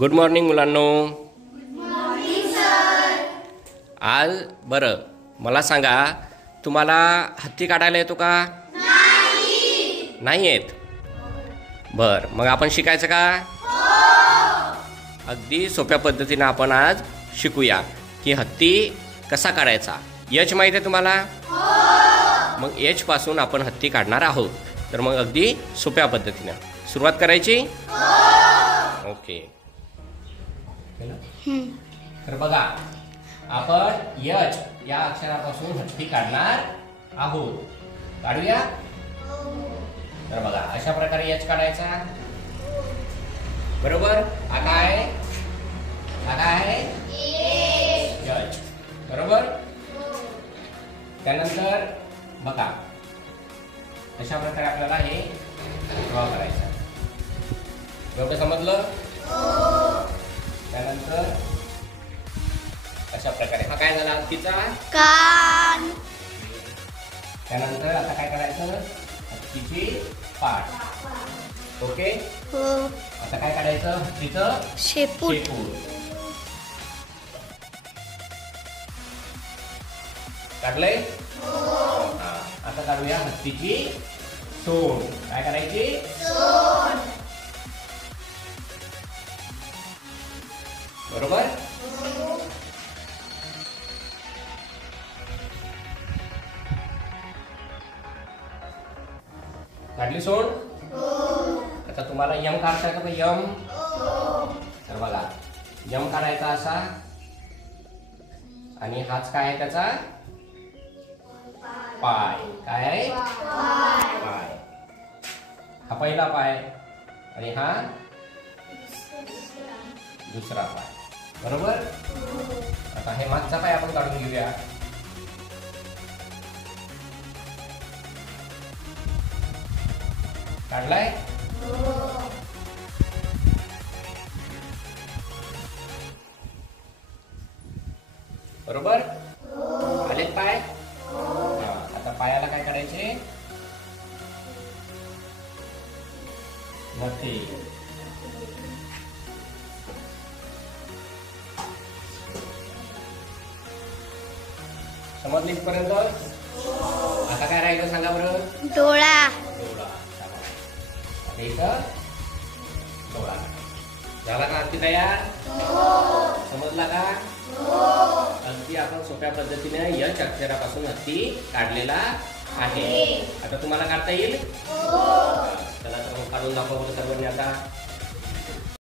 Good morning मुलांनो. आज बरं मला सांगा, तुम्हाला हत्ती काढायला येतो का? नाही येत. बरं, मग आपण शिकायचं का? अगदी सोप्या पद्धतीने आपण आज शिकूया की हत्ती कसा काढायचा. एच माहीत आहे तुम्हाला? मग एच पासून आपण हत्ती काढणार आहोत. तर मग अगदी सोप्या पद्धतीने सुरुवात करायची. ओके. तर बघा, आपण एच या अक्षरापासून हत्ती काढणार आहोत. काढूया. तर बघा, अशा प्रकारे एच काढायचा. बरोबर. आता आहे एच. बरोबर. त्यानंतर बघा, अशा प्रकारे आपल्याला हे ड्रॉ करायचं. एवढं समजलं? त्यानंतर अशा प्रकारे हा काय झाला? हत्तीचा कान. त्यानंतर आता काय करायचं? हत्तीची पाठ. ओके. हो. आता काय काढायचं? हत्तीचं शेपूट. काढलंय? आता काढूया हत्तीची सोंड. काय करायची? बरोबर. काढली सोंड? आता तुम्हाला यम काढता का? यम. तर बघा, यम काढायचा असा, आणि हाच काय आहे त्याचा? पाय. काय आहे? पाय. हा पहिला पाय आणि हा दुसरा पाय. बरोबर. आता हे मागचा पाय आपण काढून घेऊया. काढलाय? बरोबर. आले पाय. आता पायाला काय करायचे? नथी. समजली पर्यंत? आता काय राहिलं सांगा बरं? डोळा. डोळा. इथं डोळा झाला का? हत्ती तयार? समजला का? अगदी आपण सोप्या पद्धतीने यच अक्षरापासून हत्ती काढलेला आहे. आता तुम्हाला काढता येईल? चला तर मग काढून दाखवा सर्वांनी आता.